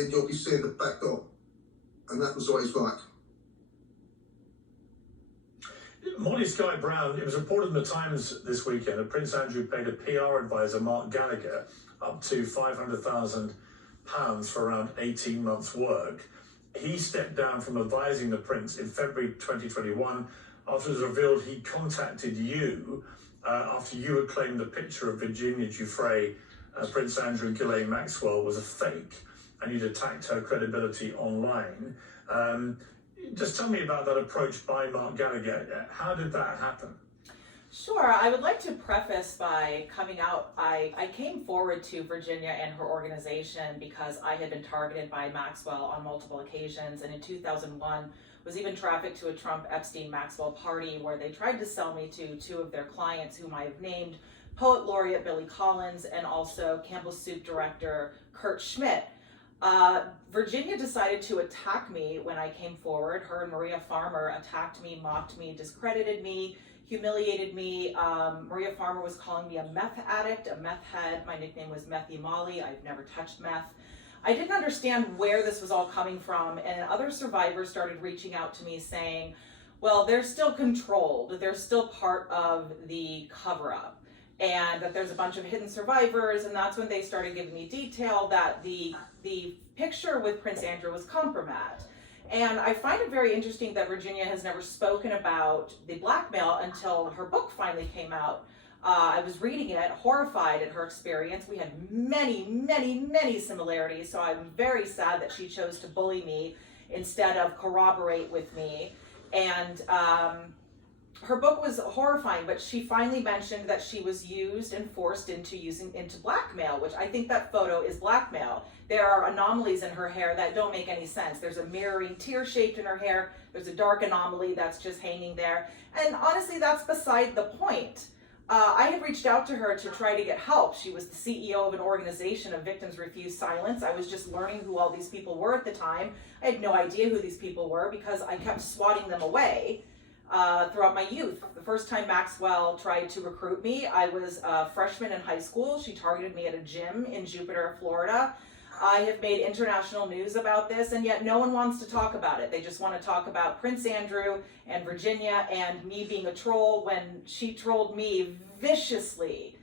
then you'll be seeing the back door. And that was what it's like. Molly Skye Brown, it was reported in the Times this weekend that Prince Andrew paid a PR advisor, Mark Gallagher, up to £500,000 for around 18 months' work. He stepped down from advising the Prince in February 2021 after it was revealed he contacted you after you had claimed the picture of Virginia Giuffre, Prince Andrew and Ghislaine Maxwell was a fake, and you'd attacked her credibility online. Just tell me about that approach by Mark Gallagher. How did that happen? Sure. I would like to preface by coming out. I came forward to Virginia and her organization because I had been targeted by Maxwell on multiple occasions, and in 2001 was even trafficked to a Trump Epstein Maxwell party where they tried to sell me to two of their clients whom I have named, Poet Laureate Billy Collins and also Campbell Soup director Kurt Schmidt. Virginia decided to attack me when I came forward. Her and Maria Farmer attacked me, mocked me, discredited me, humiliated me. Maria Farmer was calling me a meth addict, a meth head. My nickname was Methy Molly. I've never touched meth. I didn't understand where this was all coming from, and other survivors started reaching out to me saying, well, they're still controlled. They're still part of the cover-up, and that there's a bunch of hidden survivors, and that's when they started giving me detail that the picture with Prince Andrew was compromised. And I find it very interesting that Virginia has never spoken about the blackmail until her book finally came out. I was reading it, horrified at her experience. We had many, many, many similarities, so I'm very sad that she chose to bully me instead of corroborate with me. And her book was horrifying, but she finally mentioned that she was used and forced into blackmail, which I think that photo is blackmail. There are anomalies in her hair that don't make any sense. There's a mirroring tear shaped in her hair. There's a dark anomaly that's just hanging there. And honestly, that's beside the point. I had reached out to her to try to get help. She was the CEO of an organization of Victims Refuse Silence. I was just learning who all these people were at the time. I had no idea who these people were because I kept swatting them away throughout my youth. The first time Maxwell tried to recruit me, I was a freshman in high school. She targeted me at a gym in Jupiter, Florida. I have made international news about this, and yet no one wants to talk about it. They just want to talk about Prince Andrew and Virginia and me being a troll when she trolled me viciously,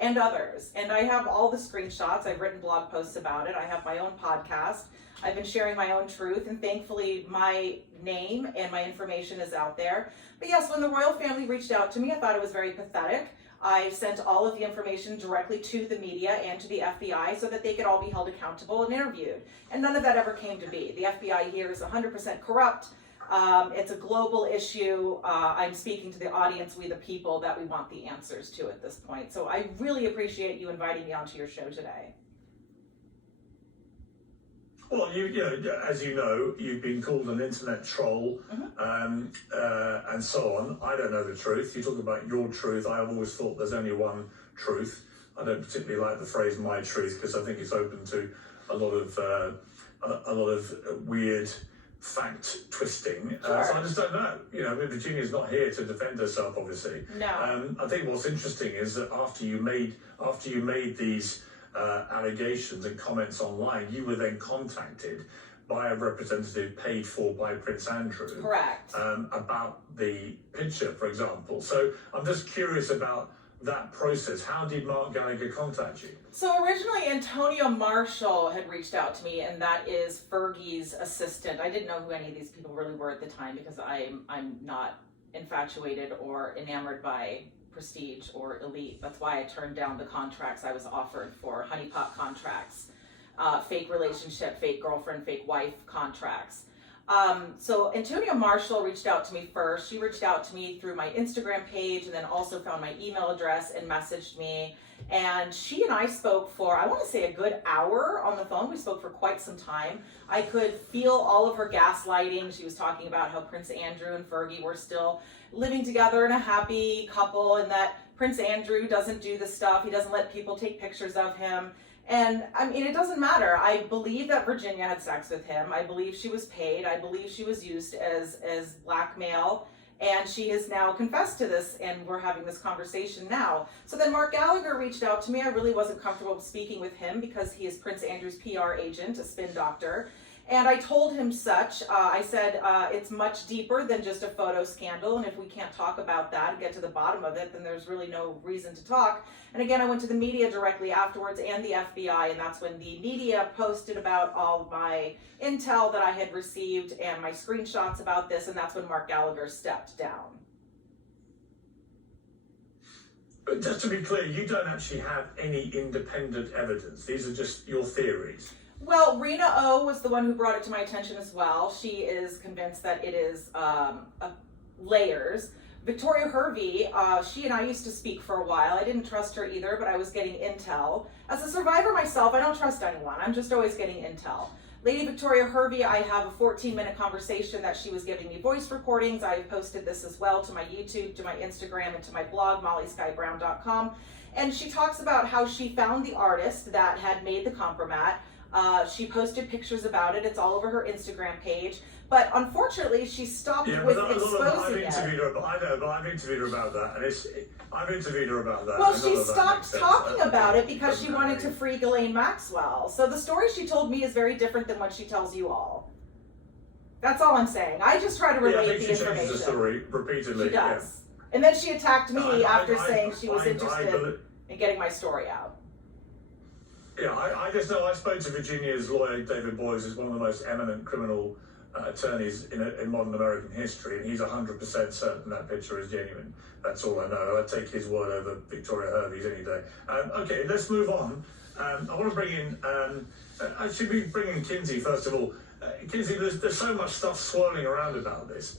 and others. And I have all the screenshots. I've written blog posts about it. I have my own podcast. I've been sharing my own truth, and thankfully my name and my information is out there. But yes, when the royal family reached out to me, I thought it was very pathetic. I sent all of the information directly to the media and to the FBI so that they could all be held accountable and interviewed. And none of that ever came to be. The FBI here is 100% corrupt. It's a global issue. I'm speaking to the audience, we the people, that we want the answers to at this point. So I really appreciate you inviting me onto your show today. Well, as you know, you've been called an internet troll, and so on. I don't know the truth. You talk about your truth. I've always thought there's only one truth. I don't particularly like the phrase "my truth" because I think it's open to a lot of weird fact twisting. Sure. So I just don't know. Virginia's not here to defend herself, obviously. No. I think what's interesting is that after you made these allegations and comments online, you were then contacted by a representative paid for by Prince Andrew. Correct. About the picture, for example. So I'm just curious about that process. How did Mark Gallagher contact you? So originally Antonio Marshall had reached out to me, and that is Fergie's assistant. I didn't know who any of these people really were at the time because I'm not infatuated or enamored by prestige or elite. That's why I turned down the contracts I was offered for honeypot contracts, fake relationship, fake girlfriend, fake wife contracts. So Antonio Marshall reached out to me first. She reached out to me through my Instagram page and then also found my email address and messaged me. And she and I spoke for, I want to say, a good hour on the phone. We spoke for quite some time. I could feel all of her gaslighting. She was talking about how Prince Andrew and Fergie were still living together in a happy couple, and that Prince Andrew doesn't do this stuff. He doesn't let people take pictures of him. And I mean, it doesn't matter. I believe that Virginia had sex with him. I believe she was paid. I believe she was used as blackmail And she has now confessed to this, and we're having this conversation now. So then Mark Gallagher reached out to me. I really wasn't comfortable speaking with him because he is Prince Andrew's PR agent, a spin doctor. And I told him such. I said, it's much deeper than just a photo scandal, and if we can't talk about that and get to the bottom of it, then there's really no reason to talk. And again, I went to the media directly afterwards and the FBI, and that's when the media posted about all my intel that I had received and my screenshots about this, and that's when Mark Gallagher stepped down. But just to be clear, you don't actually have any independent evidence. These are just your theories. Well, Rena O was the one who brought it to my attention as well. She is convinced that it is layers. Victoria Hervey, she and I used to speak for a while. I didn't trust her either, but I was getting intel. As a survivor myself, I don't trust anyone. I'm just always getting intel. Lady Victoria Hervey, I have a 14-minute conversation that she was giving me voice recordings. I posted this as well to my YouTube, to my Instagram, and to my blog, mollyskybrown.com. And she talks about how she found the artist that had made the compromat. She posted pictures about it. It's all over her Instagram page. But unfortunately, she stopped with exposing it. I know, but I've interviewed her about that. And I've interviewed her about that. Well, she stopped talking about it because she wanted to free Ghislaine Maxwell. So the story she told me is very different than what she tells you all. That's all I'm saying. I just try to relate the information. She changes the story repeatedly. She does. Yeah. And then she attacked me after saying she was interested in getting my story out. Yeah, I just know I spoke to Virginia's lawyer, David Boies, who's one of the most eminent criminal attorneys in modern American history, and he's 100% certain that picture is genuine. That's all I know. I'd take his word over Victoria Hervey's any day. Okay, let's move on. I want to bring in, I should be bringing Kinsey first of all. Kinsey, there's so much stuff swirling around about this.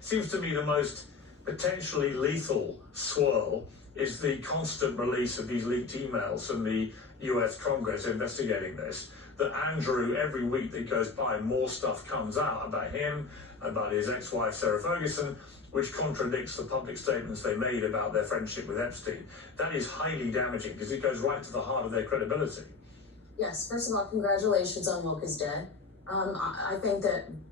Seems to me the most potentially lethal swirl is the constant release of these leaked emails from the US Congress investigating this, that Andrew, every week that goes by, more stuff comes out about him, about his ex-wife Sarah Ferguson, which contradicts the public statements they made about their friendship with Epstein. That is highly damaging because it goes right to the heart of their credibility. Yes, first of all, congratulations on Woke is Dead. I think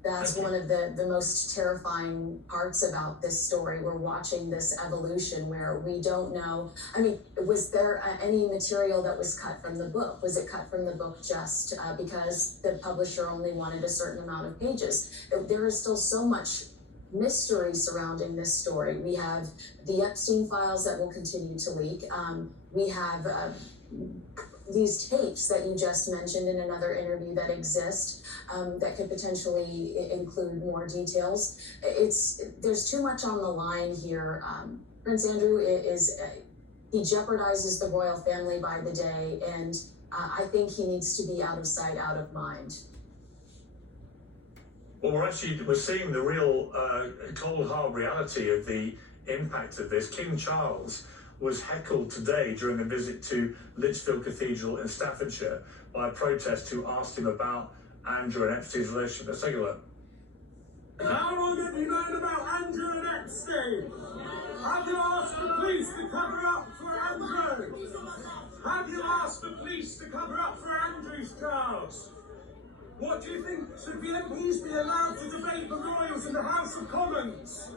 that's one of the most terrifying parts about this story. We're watching this evolution where we don't know. I mean, was there any material that was cut from the book? Was it cut from the book just because the publisher only wanted a certain amount of pages? There is still so much mystery surrounding this story. We have the Epstein files that will continue to leak. We have these tapes that you just mentioned in another interview that exist that could potentially include more details. There's too much on the line here. Prince Andrew he jeopardizes the royal family by the day, and I think he needs to be out of sight, out of mind. Well, we're seeing the real cold hard reality of the impact of this. King Charles was heckled today during a visit to Lichfield Cathedral in Staffordshire by a protest who asked him about Andrew and Epstein's relationship. Let's take a look. How long have you known about Andrew and Epstein? Have you asked the police to cover up for Andrew? Have you asked the police to cover up for Andrew's Charles? What do you think? Should the MPs be allowed to debate the royals in the House of Commons?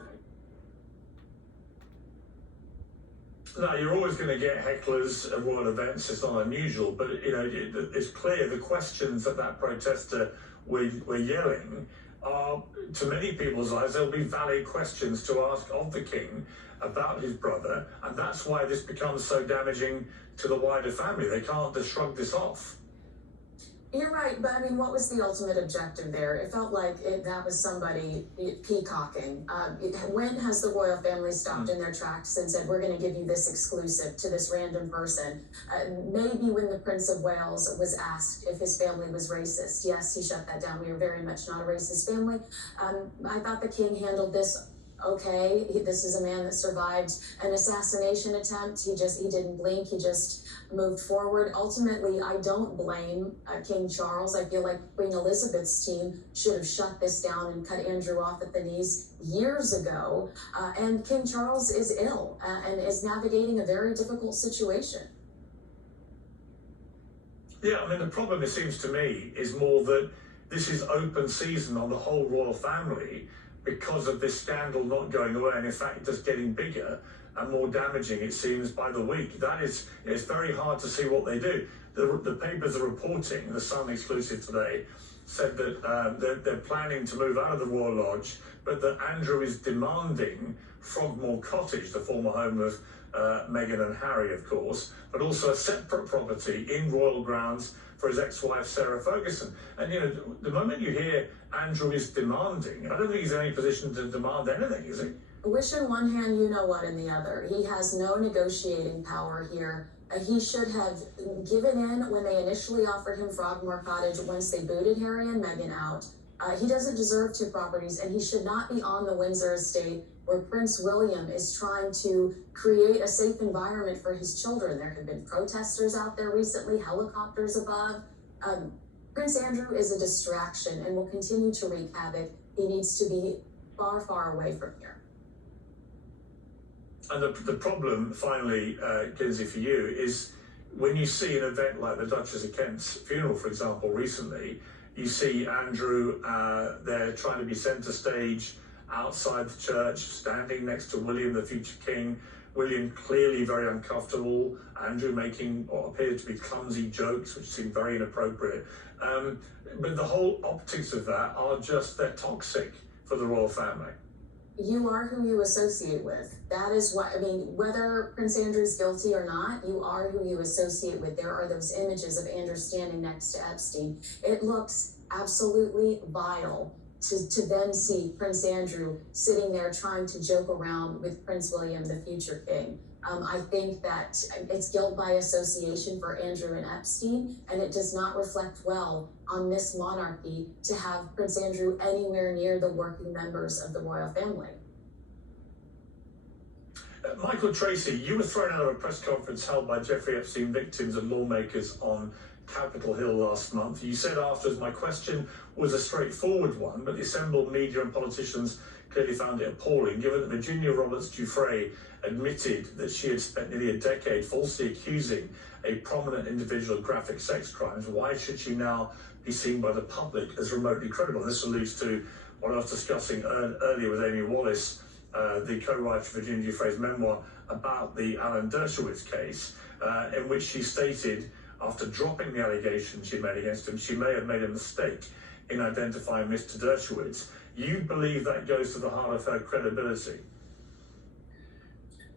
No, you're always going to get hecklers at royal events. It's not unusual, but it's clear the questions that protester were yelling are, to many people's eyes, there'll be valid questions to ask of the king about his brother, and that's why this becomes so damaging to the wider family. They can't just shrug this off. You're right, but I mean, what was the ultimate objective there? It felt like that was somebody peacocking. When has the royal family stopped in their tracks and said, we're going to give you this exclusive to this random person? Maybe when the Prince of Wales was asked if his family was racist. Yes, he shut that down. We are very much not a racist family. I thought the king handled this okay. This is a man that survived an assassination attempt. He didn't blink. He just moved forward. Ultimately, I don't blame King Charles. I feel like Queen Elizabeth's team should have shut this down and cut Andrew off at the knees years ago. And King Charles is ill and is navigating a very difficult situation. Yeah, I mean, the problem, it seems to me, is more that this is open season on the whole royal family, because of this scandal not going away, and in fact just getting bigger and more damaging, it seems, by the week. It's very hard to see what they do. The papers are reporting, the Sun exclusive today, said that they're planning to move out of the Royal Lodge, but that Andrew is demanding Frogmore Cottage, the former home of Meghan and Harry, of course, but also a separate property in royal grounds for his ex-wife Sarah Ferguson. And you know, the moment you hear Andrew is demanding, I don't think he's in any position to demand anything, is he? Wish in one hand, you know what in the other. He has no negotiating power here. He should have given in when they initially offered him Frogmore Cottage once they booted Harry and Meghan out. He doesn't deserve two properties, and he should not be on the Windsor estate where Prince William is trying to create a safe environment for his children. There have been protesters out there recently, helicopters above. Prince Andrew is a distraction and will continue to wreak havoc. He needs to be far, far away from here. And the problem, finally, Kinsey, for you, is when you see an event like the Duchess of Kent's funeral, for example, recently, you see Andrew there trying to be centre stage outside the church, standing next to William, the future king. William clearly very uncomfortable. Andrew making what appeared to be clumsy jokes, which seemed very inappropriate. But the whole optics of that are just, they're toxic for the royal family. You are who you associate with. That is what, I mean, whether Prince Andrew's guilty or not, you are who you associate with. There are those images of Andrew standing next to Epstein. It looks absolutely vile to then see Prince Andrew sitting there trying to joke around with Prince William, the future king. I think that it's guilt by association for Andrew and Epstein, and it does not reflect well on this monarchy to have Prince Andrew anywhere near the working members of the royal family. Michael Tracy, you were thrown out of a press conference held by Giuffre Epstein victims and lawmakers on Capitol Hill last month. You said afterwards, my question was a straightforward one, but the assembled media and politicians clearly found it appalling, given that Virginia Roberts Giuffre admitted that she had spent nearly a decade falsely accusing a prominent individual of graphic sex crimes. Why should she now be seen by the public as remotely credible? And this alludes to what I was discussing earlier with Amy Wallace, the co-writer of Virginia Giuffre's memoir about the Alan Dershowitz case, in which she stated, after dropping the allegations she made against him, she may have made a mistake in identifying Mr. Dershowitz. You believe that goes to the heart of her credibility?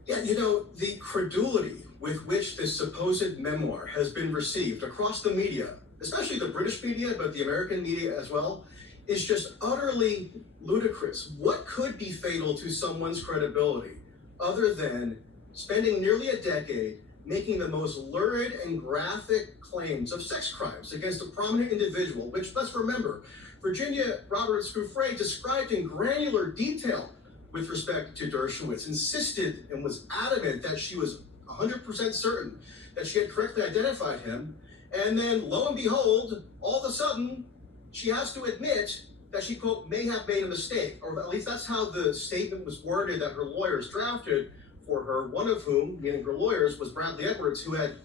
Yeah, you know, the credulity with which this supposed memoir has been received across the media, especially the British media, but the American media as well, is just utterly ludicrous. What could be fatal to someone's credibility other than spending nearly a decade making the most lurid and graphic claims of sex crimes against a prominent individual, which, let's remember, Virginia Roberts Giuffre described in granular detail with respect to Dershowitz, insisted and was adamant that she was 100% certain that she had correctly identified him. And then, lo and behold, all of a sudden, she has to admit that she, quote, may have made a mistake, or at least that's how the statement was worded that her lawyers drafted for her, one of whom, meaning her lawyers, was Bradley Edwards, who had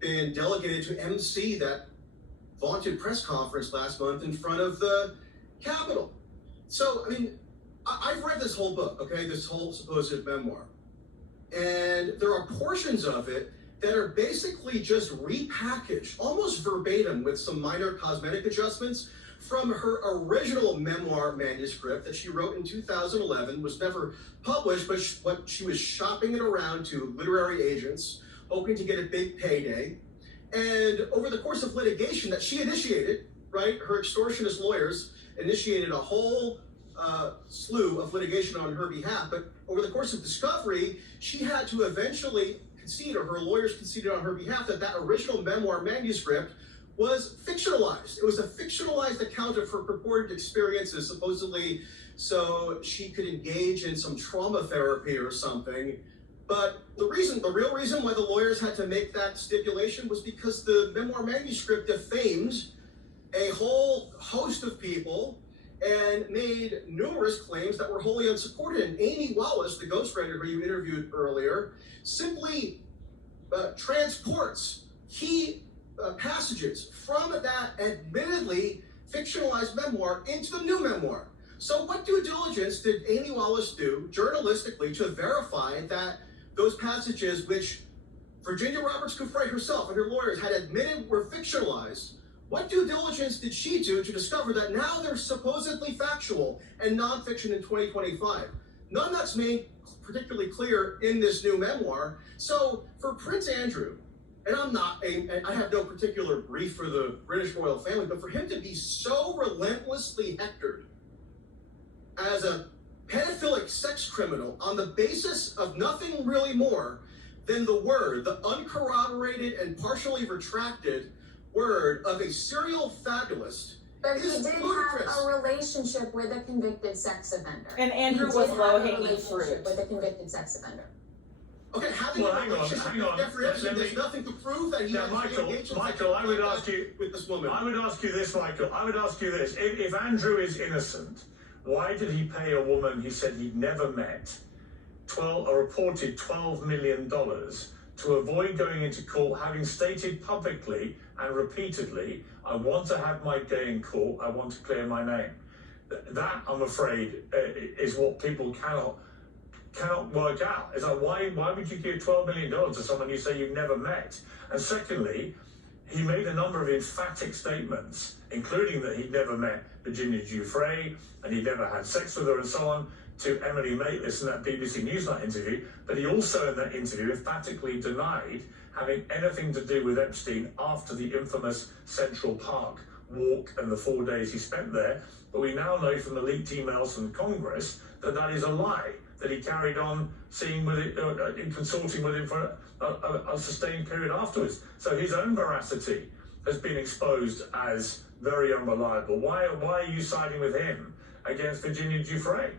been delegated to MC that vaunted press conference last month in front of the Capitol. So, I mean, I've read this whole book, okay, this whole supposed memoir, and there are portions of it that are basically just repackaged, almost verbatim with some minor cosmetic adjustments from her original memoir manuscript that she wrote in 2011, was never published, but what she was shopping it around to literary agents, hoping to get a big payday. And over the course of litigation that she initiated, right, her extortionist lawyers initiated a whole slew of litigation on her behalf, but over the course of discovery, she had to eventually concede, or her lawyers conceded on her behalf, that that original memoir manuscript was fictionalized. It was a fictionalized account of her purported experiences, supposedly so she could engage in some trauma therapy or something. But the real reason why the lawyers had to make that stipulation was because the memoir manuscript defamed a whole host of people and made numerous claims that were wholly unsupported. And Amy Wallace, the ghostwriter who you interviewed earlier, simply transports key passages from that admittedly fictionalized memoir into the new memoir. So what due diligence did Amy Wallace do journalistically to verify that those passages which Virginia Roberts Giuffre herself and her lawyers had admitted were fictionalized? What due diligence did she do to discover that now they're supposedly factual and nonfiction in 2025? None that's made particularly clear in this new memoir. So for Prince Andrew, and I have no particular brief for the British royal family, but for him to be so relentlessly hectored as a pedophilic sex criminal on the basis of nothing really more than the uncorroborated and partially retracted word of a serial fabulist. But he is did ludicrous. have a relationship with a convicted sex offender. And Andrew was low-hanging fruit. With a convicted sex offender. Okay, having Well, a hang relationship on. with Jeffrey Epstein, there's nothing to prove that he Now, actually engaged in Michael, I would sexual ask you with this woman. I would ask you this, Michael. I would ask you this: if Andrew is innocent, why did he pay a woman he said he'd never met a reported $12 million to avoid going into court, having stated publicly and repeatedly, "I want to have my day in court. I want to clear my name"? That, I'm afraid, is what people cannot work out. It's like, why would you give $12 million to someone you say you've never met? And secondly, he made a number of emphatic statements, including that he'd never met Virginia Giuffre and he'd never had sex with her and so on, to Emily Maitlis in that BBC Newsnight interview. But he also in that interview emphatically denied having anything to do with Epstein after the infamous Central Park walk and the 4 days he spent there. But we now know from the leaked emails from Congress that that is a lie, that he carried on seeing with it, in consorting with him for a sustained period afterwards. So his own veracity has been exposed as very unreliable. Why are you siding with him against Virginia Giuffre?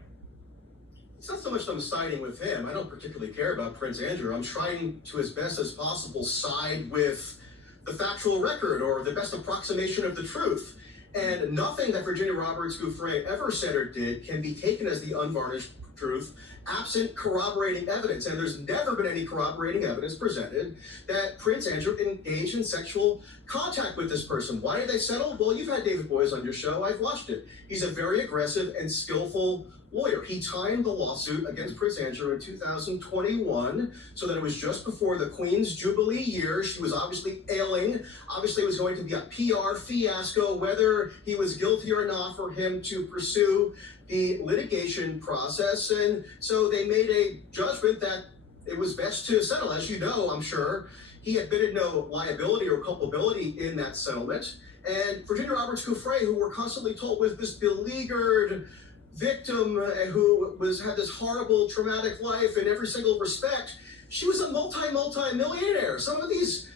It's not so much that I'm siding with him. I don't particularly care about Prince Andrew. I'm trying to, as best as possible, side with the factual record or the best approximation of the truth. And nothing that Virginia Roberts Giuffre ever said or did can be taken as the unvarnished truth, absent corroborating evidence. And there's never been any corroborating evidence presented that Prince Andrew engaged in sexual contact with this person. Why did they settle? Well, you've had David Boies on your show. I've watched it. He's a very aggressive and skillful lawyer. He timed the lawsuit against Prince Andrew in 2021 so that it was just before the Queen's Jubilee year. She was obviously ailing. Obviously, it was going to be a PR fiasco, whether he was guilty or not, for him to pursue the litigation process. And so they made a judgment that it was best to settle. As you know, I'm sure, he admitted no liability or culpability in that settlement. And Virginia Roberts Giuffre, who we're constantly told was this beleaguered victim who had this horrible, traumatic life in every single respect, she was a multi-millionaire. Some of these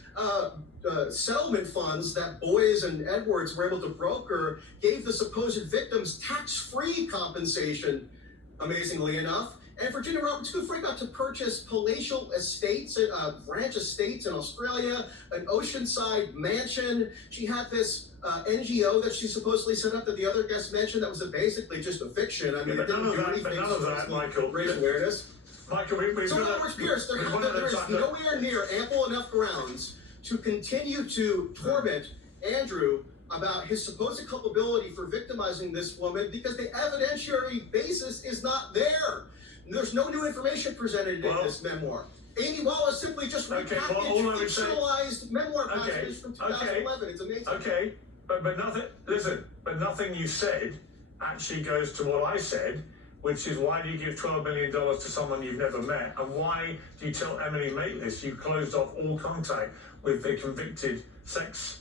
settlement funds that Boies and Edwards were able to broker gave the supposed victims tax-free compensation, amazingly enough. And Virginia Roberts Giuffre got to purchase palatial estates, ranch estates in Australia, an oceanside mansion. She had this NGO that she supposedly set up that the other guests mentioned that was basically just a fiction. I mean, it didn't do anything to Michael, raise awareness. Michael, So in other words, Piers, there is nowhere near ample enough grounds to continue to torment Andrew about his supposed culpability for victimizing this woman because the evidentiary basis is not there. There's no new information presented in this memoir. Amy Wallace simply just repackaged fictionalized memoir passages from 2011. It's amazing. Okay, but nothing you said actually goes to what I said, which is, why do you give $12 million to someone you've never met? And why do you tell Emily Maitlis you closed off all contact with the convicted sex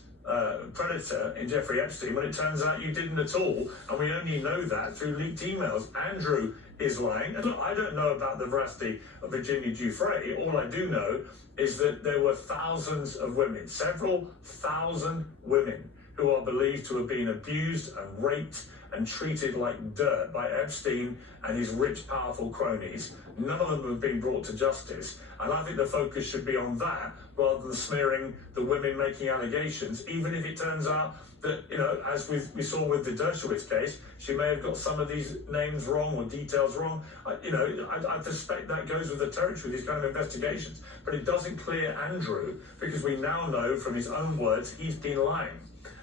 predator in Jeffrey Epstein, when it turns out you didn't at all? And we only know that through leaked emails. Andrew is lying. And look, I don't know about the veracity of Virginia Giuffre. All I do know is that there were thousands of women, several thousand women, who are believed to have been abused and raped and treated like dirt by Epstein and his rich, powerful cronies. None of them have been brought to justice. And I think the focus should be on that rather than smearing the women making allegations, even if it turns out that, you know, as we saw with the Dershowitz case, she may have got some of these names wrong or details wrong. I suspect that goes with the territory of these kind of investigations. But it doesn't clear Andrew, because we now know from his own words he's been lying.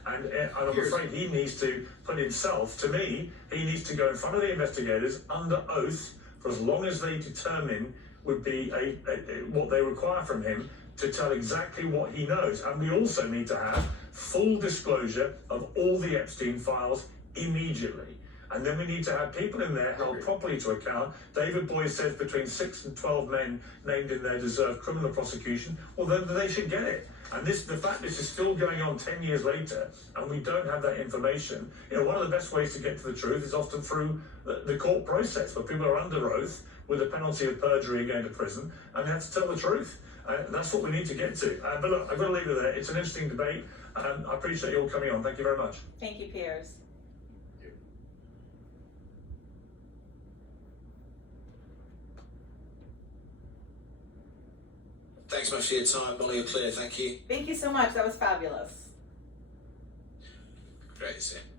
And I'm Piers. afraid he needs to put himself, to me, he needs to go in front of the investigators under oath for as long as they determine would be what they require from him to tell exactly what he knows. And we also need to have full disclosure of all the Epstein files immediately. And then we need to have people in there held properly to account. David Boyd says between 6 and 12 men named in there deserve criminal prosecution. Well, then they should get it. And the fact this is still going on 10 years later, and we don't have that information, one of the best ways to get to the truth is often through the court process, where people are under oath with the penalty of perjury and going to prison, and they have to tell the truth. And that's what we need to get to. But look, I've got to leave it there. It's an interesting debate. I appreciate you all coming on. Thank you very much. Thank you, Piers. Thanks much for your time, Molly. You're clear. Thank you. Thank you so much. That was fabulous. Great to see you.